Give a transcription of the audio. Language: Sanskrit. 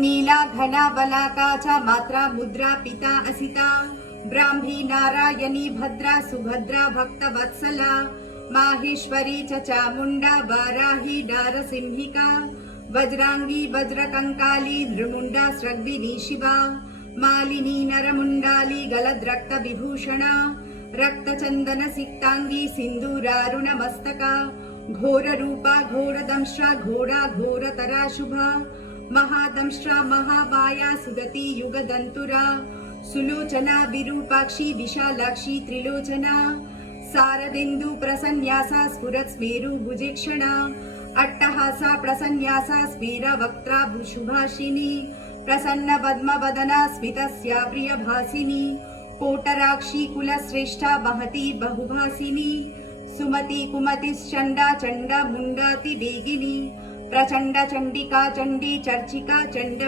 नीला घना बलाका च मात्रा मुद्रा पिता असिता ब्राह्मी नारायणी भद्रा सुभद्रा भक्तवत्सला माहेश्वरी च चामुण्डा वाराही नारसिंहिका वज्रांगी वज्रकंकाली नृमुण्डा स्रग्विनी शिवा मालिनी नरमुण्डाली गलद्रक्त विभूषणा रक्तचंदन सिक्तांगी सिंदूरारुण मस्तका घोर रूपा घोरदंष्ट्रा घोड़ा घोरतरा शुभा महादंष्ट्रा महामाया सुगति युगदंतुरा सुलोचना विरूपाक्षी विशालाक्षी त्रिलोचना सारदिन्दु प्रसन्यासा स्फुरत् स्मेरु भुजेक्षणा अट्टहासा प्रसन्यासा स्मेरा वक्त्रा शुभाशिनी प्रसन्न पद्म वदना स्मितस्या प्रियभासिनी कोटराक्षी कुलश्रेष्ठा महती बहुभासिनी सुमति कुमतिश्चंडा चंडा मुंडाति वेगिनी प्रचंड चंडिका चंडी चर्चिका चंड